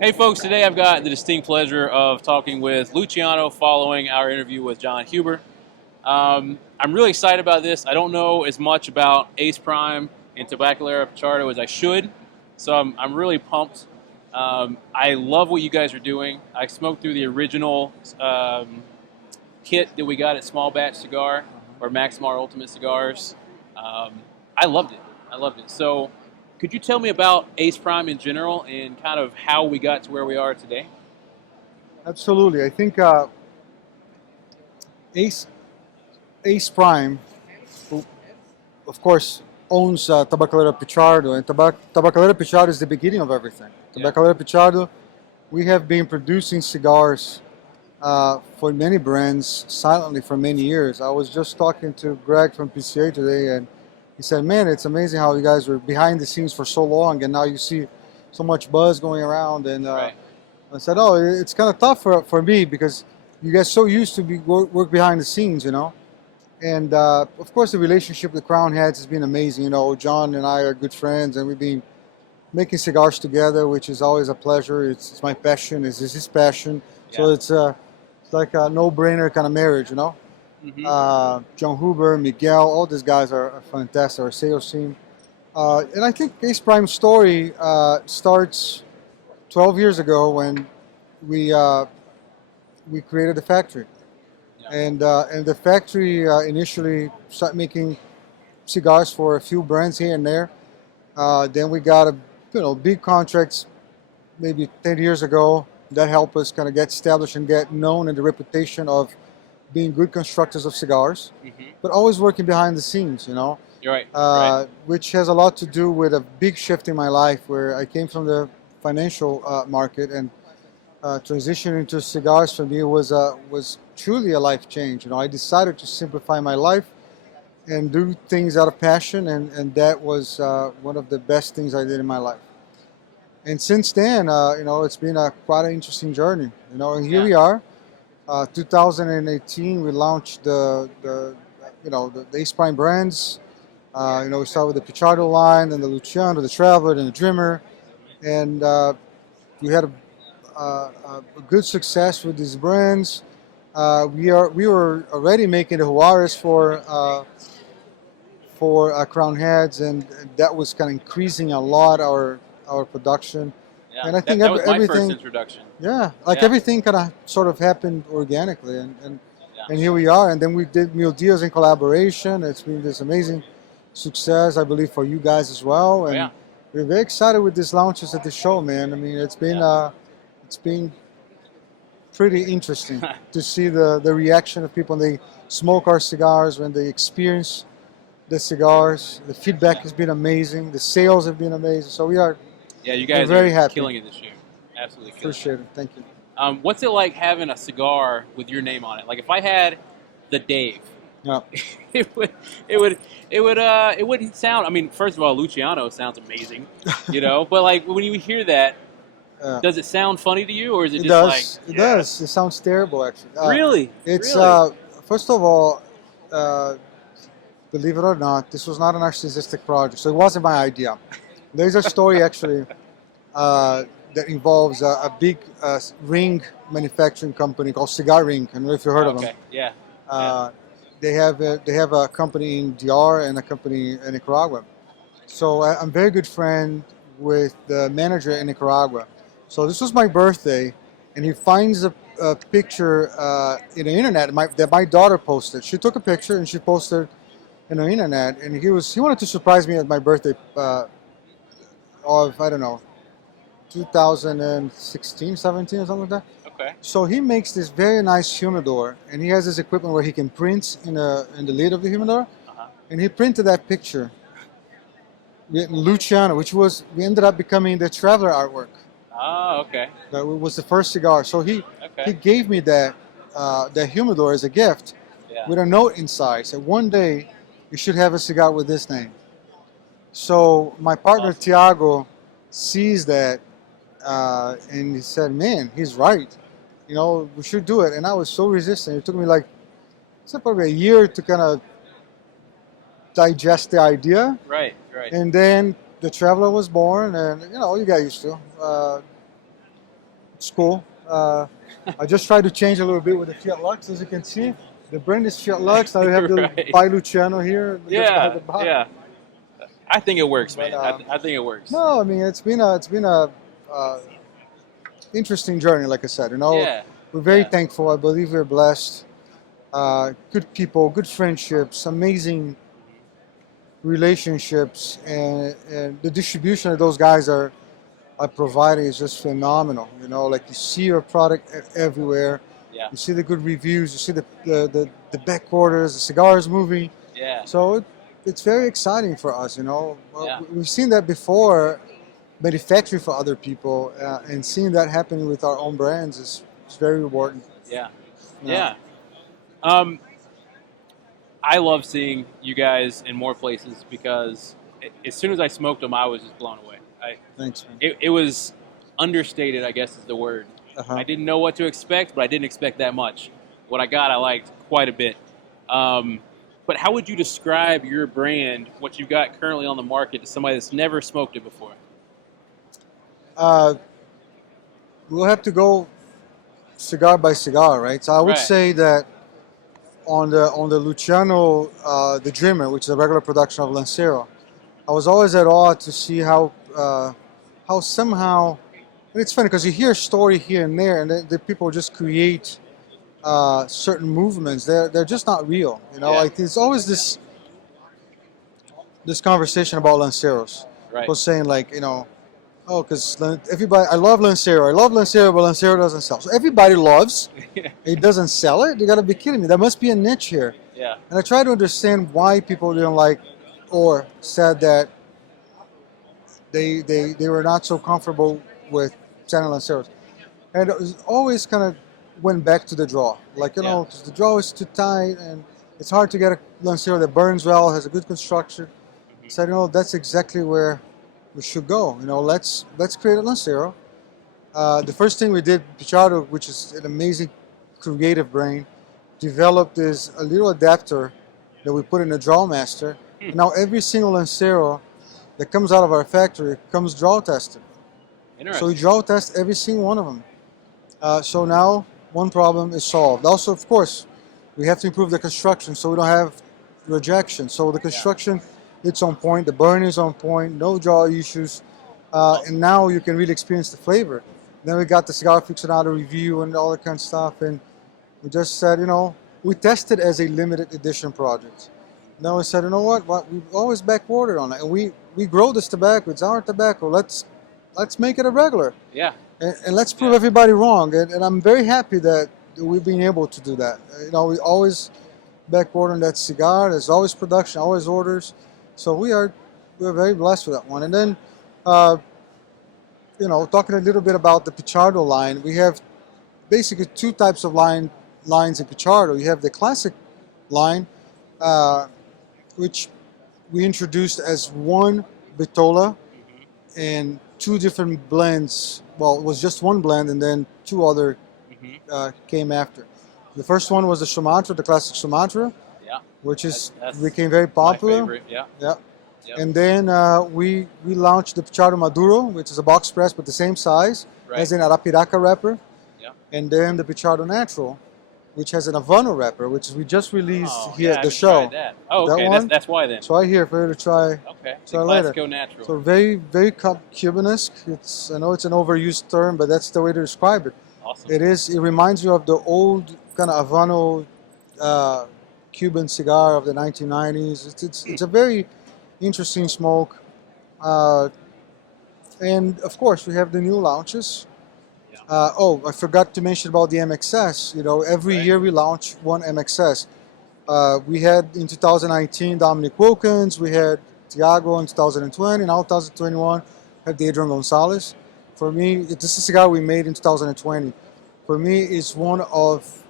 Hey folks, today I've got the distinct pleasure of talking with Luciano following our interview with John Huber. I'm really excited about this. I don't know as much about Ace Prime and Tabacalera Pichardo as I should, so I'm really pumped. I love what you guys are doing. I smoked through the original kit that we got at Small Batch Cigar or Maximar Ultimate Cigars. Um, I loved it. I loved it. So, could you tell me about Ace Prime in general and kind of how we got to where we are today? Absolutely. I think Ace Ace Prime, who of course owns Tabacalera Pichardo, and Tabacalera Pichardo is the beginning of everything. Yeah. Tabacalera Pichardo, we have been producing cigars for many brands silently for many years. I was just talking to Greg from PCA today, and he said, "Man, it's amazing how you guys were behind the scenes for so long, and now you see so much buzz going around." And Right. I said, "Oh, it's kind of tough for me because you guys so used to work behind the scenes, you know." And of course, the relationship with Crown Heads has been amazing. You know, John and I are good friends, and we've been making cigars together, which is always a pleasure. It's my passion. It's his passion. So Yeah. it's like a no-brainer kind of marriage, you know. Hmm. John Huber, Miguel, all these guys are fantastic. Our sales team, and I think Ace Prime's story starts 12 years ago when we uh, we created the factory. Yeah. And the factory initially started making cigars for a few brands here and there. Then we got big contracts maybe 10 years ago that helped us kind of get established and get known and the reputation of being good constructors of cigars, Hmm. but always working behind the scenes, you know, You're right. Right. which has a lot to do with a big shift in my life where I came from the financial market and transitioning into cigars for me was truly a life change. You know, I decided to simplify my life and do things out of passion, and that was one of the best things I did in my life. And since then, it's been a quite an interesting journey. You know, and here Yeah. we are. 2018, we launched the Ace Prime brands. We started with the Pichardo line, then the Luciano, the Traveler, then the Dreamer, and we had a good success with these brands. We were already making the Juarez for Crown Heads, and that was kind of increasing a lot our production. Yeah. And I That, think that was my first everything, introduction. yeah, like Yeah. everything kind of sort of happened organically, and Yeah. here we are. And then we did Mil Diaz in collaboration. It's been this amazing success, I believe, for you guys as well. Oh And yeah. we're very excited with these launches at the show, man. I mean, Yeah. it's been pretty interesting to see the reaction of people when they smoke our cigars, when they experience the cigars. The feedback Yeah. has been amazing. The sales have been amazing. So Yeah. You we're guys very are happy. killing it this year. Absolutely killing it. Appreciate it. Thank you. What's it like having a cigar with your name on it? Like if I had the Dave, Yeah. it would, it would, it wouldn't sound. I mean, first of all, Luciano sounds amazing, But like when you hear that, Uh, does it sound funny to you, or is it it just like, does. It does. It yes, sounds terrible, actually. really, It's really? first of all, uh, believe it or not, this was not a narcissistic project, so it wasn't my idea. There's a story actually uh, that involves a big ring manufacturing company called Cigar Ring. I don't know if you heard Oh, of them. okay, yeah, yeah, Uh, they have a company in DR and a company in Nicaragua. So I'm very good friend with the manager in Nicaragua. So this was my birthday, and he finds a picture in the internet that my daughter posted. She took a picture and she posted in the internet, and he wanted to surprise me at my birthday of, I don't know, 2016, 17 or something like that. okay, So he makes this very nice humidor, and he has this equipment where he can print in the lid of the humidor, uh-huh. and he printed that picture with Luciano, which we ended up becoming the Traveler artwork. Oh, okay, That was the first cigar. So he okay, gave me that humidor as a gift yeah, with a note inside. Said one day you should have a cigar with this name. So my that's partner awesome. Tiago sees that, and he said, "Man, he's right. We should do it." And I was so resistant. It took me like probably a year to kind of digest the idea, Right, right, and then the Traveler was born, and you got used to. cool. I just tried to change a little bit with the Fiat Lux, as you can see. The brand is Fiat Lux. Now you have the Right. by Luciano here. Just by Yeah, the bottom. yeah. I think it works, But man. I think it works. no, I mean it's been a uh, interesting journey. Like I said, Yeah, we're very yeah, thankful. I believe we're blessed. Good people, good friendships, amazing relationships, and the distribution that those guys are providing is just phenomenal. Like you see your product everywhere. yeah, You see the good reviews. You see the back orders. The cigars moving. yeah, So it's very exciting for us. Well, yeah, we've seen that before, manufacturing for other people, and seeing that happening with our own brands is very rewarding. yeah, Yeah. yeah. Um, I love seeing you guys in more places because as soon as I smoked them, I was just blown away. Thanks, man. It was understated, I guess is the word. Uh-huh. I didn't know what to expect, but I didn't expect that much. What I got, I liked quite a bit. But how would you describe your brand, what you've got currently on the market, to somebody that's never smoked it before? Uh, we'll have to go cigar by cigar, right? So I would Right. say that on the Luciano, the Dreamer, which is a regular production of Lancero, I was always at awe to see how somehow, and it's funny because you hear a story here and there, and the people just create certain movements. They're just not real, Yeah. Like there's always this conversation about Lanceros. Right. People saying like, oh, because everybody, I love Lancero, but Lancero doesn't sell. So everybody loves, it doesn't sell it. You got to be kidding me. There must be a niche here. Yeah. And I try to understand why people didn't like or said that they were not so comfortable with selling Lanceros. And it was always kind of went back to the draw. Like, Yeah. because the draw is too tight and it's hard to get a Lancero that burns well, has a good construction. So, that's exactly where we should go. Let's create a Lancero. The first thing we did, Pichardo, which is an amazing creative brain, developed is a little adapter that we put in the draw master. And now every single Lancero that comes out of our factory comes draw tested. Interesting. So we draw test every single one of them. So now one problem is solved. Also, of course, we have to improve the construction so we don't have rejection. So the construction, it's on point. The burn is on point. No draw issues. And now you can really experience the flavor. Then we got the Cigar Aficionado review and all that kind of stuff. And we just said, we tested as a limited edition project. Now we said, what? We've always backordered on it. And we grow this tobacco. It's our tobacco. Let's make it a regular. Yeah. And let's prove everybody wrong. And I'm very happy that we've been able to do that. We always backorder on that cigar. There's always production, always orders. So we're very blessed with that one. And then, talking a little bit about the Pichardo line, we have basically two types of lines in Pichardo. You have the classic line, which we introduced as one Bitola and two different blends. Well, it was just one blend, and then two other came after. The first one was the Sumatra, the classic Sumatra, which that's became very popular. My favorite, yeah. Yep. Yep. And then we launched the Pichardo Maduro, which is a box press but the same size as an Arapiraca wrapper. Yeah. And then the Pichardo Natural, which has an Havana wrapper, which we just released here at the I show. tried that. Oh, That okay. one? That's why then. So right here for you to try. Okay. Try The later. Classico Natural. So very, very Cubanesque. I know it's an overused term, but that's the way to describe it. Awesome. It reminds you of the old kind of Havana Cuban cigar of the 1990s. It's a very interesting smoke. And of course, we have the new launches. I forgot to mention about the MXS. Every year we launch one MXS. We had in 2019 Dominic Wilkins, we had Tiago in 2020, now 2021 have the Adrian Gonzalez. For me, this is a cigar we made in 2020. For me, it's one of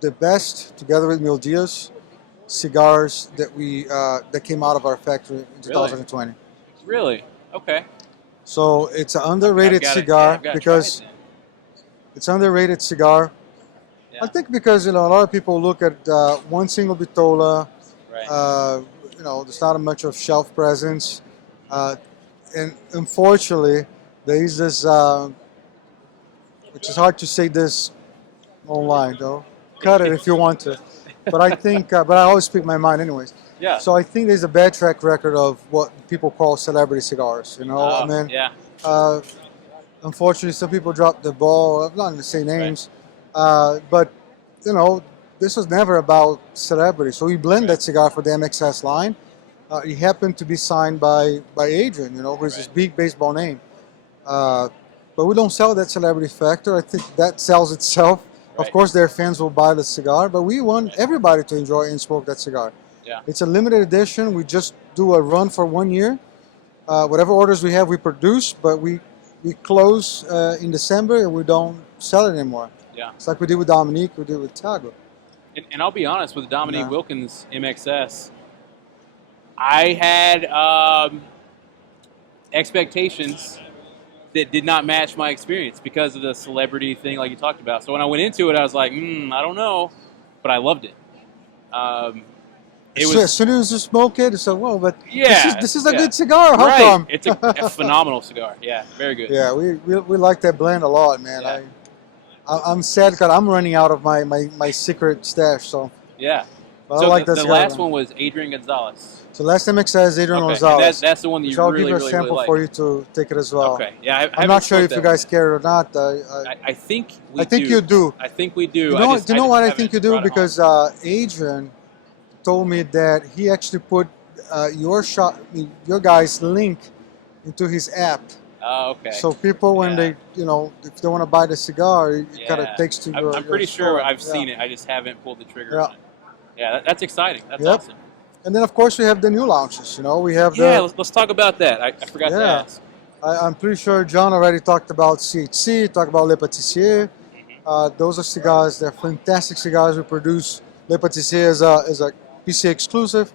the best, together with Mil Diaz, cigars that came out of our factory in 2020. Really? Okay. So it's an underrated cigar because it's an underrated cigar. Yeah. I think because a lot of people look at one single Bitola. Right. There's not much of shelf presence, and unfortunately, there is this which is hard to say this online though. Cut it if you want to. But I think, but I always speak my mind anyways. Yeah. So I think there's a bad track record of what people call celebrity cigars. You know, I mean, Yeah. uh, unfortunately, some people drop the ball. I'm not going to say names, but you know, this was never about celebrity. So we blend that cigar for the MXS line. He happened to be signed by Adrian, you know, who's this big baseball name. But we don't sell that celebrity factor. I think that sells itself. Of Right. course, their fans will buy the cigar, but we want everybody to enjoy and smoke that cigar. Yeah. It's a limited edition. We just do a run for 1 year. Whatever orders we have, we produce, but we close in December and we don't sell it anymore. Yeah. It's like we did with Dominique, we did with Tiago. And I'll be honest, with Dominique Yeah. Wilkins MXS, I had expectations that did not match my experience because of the celebrity thing, like you talked about. So when I went into it, I was like, I don't know, but I loved it. It So was as soon as you smoke it, it's like, well, but Yeah, this is a yeah. good cigar. How right. come? It's a phenomenal cigar. Yeah, very good. Yeah, we like that blend a lot, man. Yeah. I'm sad because I'm running out of my secret stash. So, Yeah. but So I like the that cigar. last one was Adrian Gonzalez. So last time it says Adrian Okay, and Gonzalez. that's the one that Which you I'll really, give you a really, sample really for like. you to take it as well. Okay. Yeah, I I'm haven't not sure smoked if you that guys care it or not. I think we I think do. you do. I think we do. You know, I just what I haven't think you do? brought it home. Because Adrian told me that he actually put your guys' link into his app. Oh, okay. So people, when Yeah. they, you know, if they want to buy the cigar, it kind of Yeah. takes to your. I'm pretty sure store. I've Yeah. seen it. I just haven't pulled the trigger Yeah. on it. Yeah, that's exciting. That's Yep. awesome. And then of course we have the new launches. You know, we have Yeah, the. let's talk about that. I forgot to Yeah. ask. I'm pretty sure John already talked about CHC, talked about Le Pâtissier. Those are cigars. They're fantastic cigars. We produce Le Pâtissier as a PCA exclusive.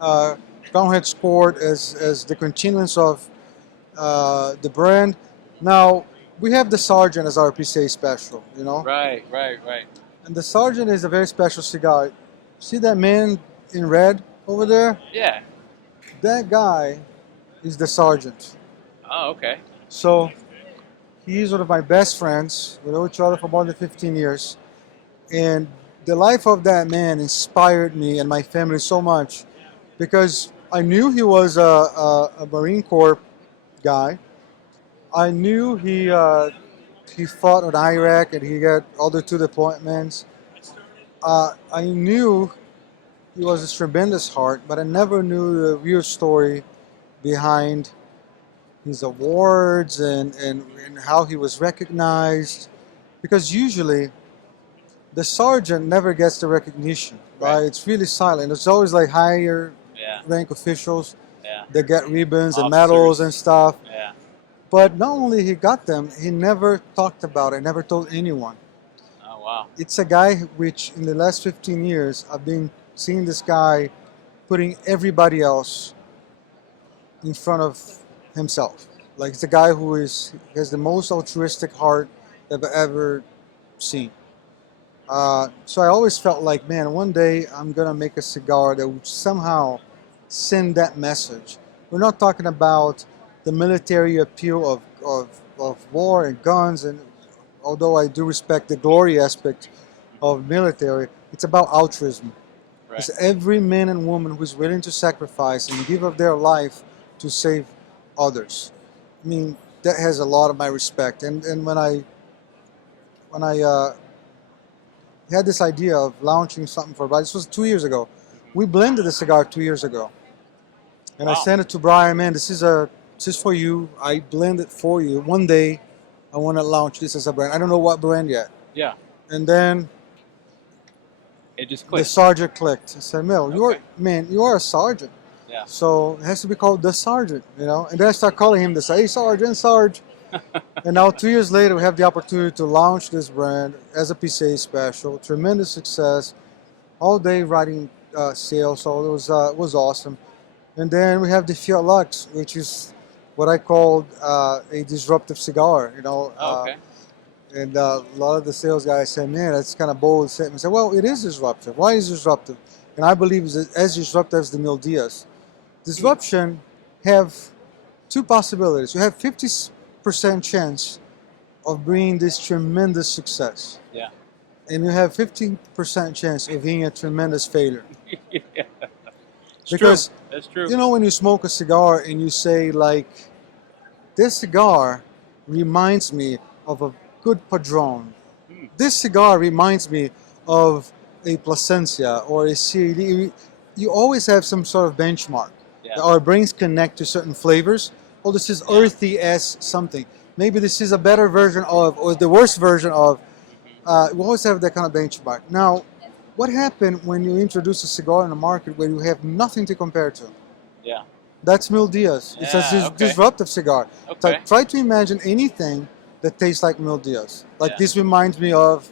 Crownhead scored as the continuance of the brand. Now we have the Sergeant as our PCA special. You know, Right. and the Sergeant is a very special cigar. See that man in red over there? Yeah. That guy is the Sergeant. Oh, okay. So he's one of my best friends. We know each other for more than 15 years. And the life of that man inspired me and my family so much because I knew he was a Marine Corps guy. I knew he fought in Iraq and he got all the 2 deployments. I knew he was a tremendous heart, but I never knew the real story behind his awards and how he was recognized. Because usually the sergeant never gets the recognition, right? It's really silent. It's always like higher Yeah. rank officials Yeah. that get ribbons and Officers. medals and stuff. Yeah. But not only he got them, he never talked about it, never told anyone. Oh, wow. It's a guy which in the last 15 years I've been seeing this guy putting everybody else in front of himself. Like it's a guy who has the most altruistic heart I've ever seen. So I always felt like, man, one day I'm gonna make a cigar that would somehow send that message. We're not talking about the military appeal of war and guns, and although I do respect the glory aspect of military, it's about altruism. Right. It's every man and woman who's willing to sacrifice and give of their life to save others. I mean, that has a lot of my respect. And when I had this idea of launching something for Brian, this was 2 years ago. We blended the cigar 2 years ago, and I Wow. sent it to Brian. Man, this is for you. I blend it for you. One day, I want to launch this as a brand. I don't know what brand yet. Yeah. And then It just the clicked. sergeant clicked. I said, Mel, Okay. you are a sergeant. Yeah. So it has to be called the sergeant, you know. And then I start calling him this, hey, sergeant, Sarge. And now 2 years later, we have the opportunity to launch this brand as a PCA special. Tremendous success. All day writing sales, so it was awesome. And then we have the Fiat Lux, which is what I called a disruptive cigar, you know. Oh, okay. And a lot of the sales guys say, man, that's kind of bold statement. I said, well, it is disruptive. Why is it disruptive? And I believe it's as disruptive as the Mil Diaz. Disruption have 2 possibilities. You have 50% chance of bringing this tremendous success. Yeah. And you have 15% chance of being a tremendous failure. Yeah. It's Because, true. That's true. you know, when you smoke a cigar and you say, like, this cigar reminds me of a good Padron. Mm. This cigar reminds me of a Plasencia or a CAD. You always have some sort of benchmark. Yeah. Our brains connect to certain flavors. Oh, this is earthy as something. Maybe this is a better version of, or the worst version of. We always have that kind of benchmark. Now, what happened when you introduce a cigar in the market where you have nothing to compare to? Yeah. That's Mil Diaz. It's a Yeah, okay. disruptive cigar. Okay. Try to imagine anything that tastes like Mil Diaz. Like Yeah. this reminds me of.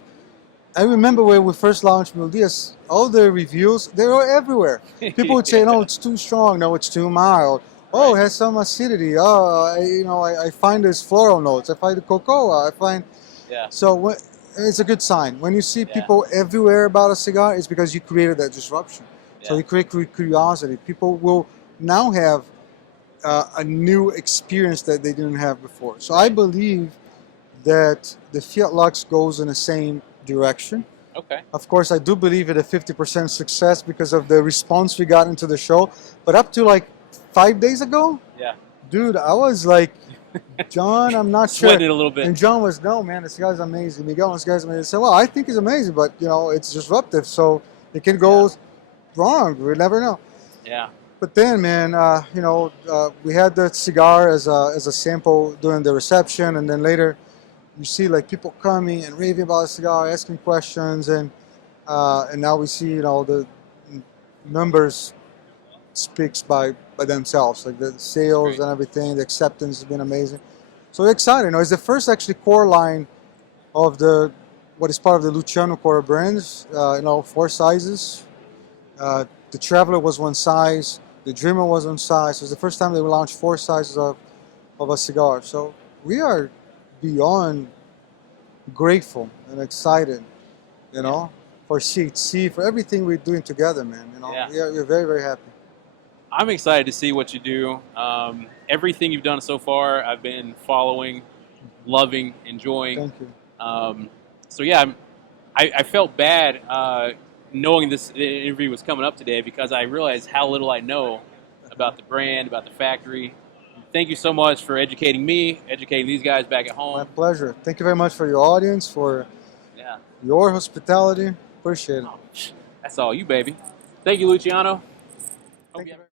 I remember when we first launched Mil Diaz, all the reviews, they were everywhere. People would say, no, it's too strong. No, it's too mild. Oh, Right. it has some acidity. Oh, I find there's floral notes. I find the cocoa. I find. Yeah. So it's a good sign. When you see Yeah. people everywhere about a cigar, it's because you created that disruption. So Yeah. you create curiosity. People will now have a new experience that they didn't have before. So I believe that the Fiat Lux goes in the same direction. Okay. Of course, I do believe in a 50% success because of the response we got into the show. But up to like 5 days ago, Yeah. dude, I was like, John, I'm not sure. Sweating it a little bit. And John was, no, man, this guy's amazing. Miguel, this guy's amazing. I said, well, I think he's amazing, but, you know, it's disruptive, so it can go wrong. We never know. Yeah. But then, man, we had the cigar as a sample during the reception, and then later you see like people coming and raving about the cigar, asking questions, and now we see, you know, the numbers speaks by themselves, like the sales and everything. The acceptance has been amazing. So we're excited. You know, it's the first actually core line of what is part of the Luciano core brands. 4 sizes. The Traveler was one size. The Dreamer was one size. So it's the first time they launched 4 sizes of a cigar. So we are beyond grateful and excited, you know, for CHC, for everything we're doing together, man. You know, we're very, very happy. I'm excited to see what you do. Everything you've done so far, I've been following, loving, enjoying. Thank you. So yeah, I felt bad knowing this interview was coming up today because I realized how little I know about the brand, about the factory. Thank you so much for educating me, educating these guys back at home. My pleasure. Thank you very much for your audience, for your hospitality. Appreciate it. That's all you, baby. Thank you, Luciano. Hope you have a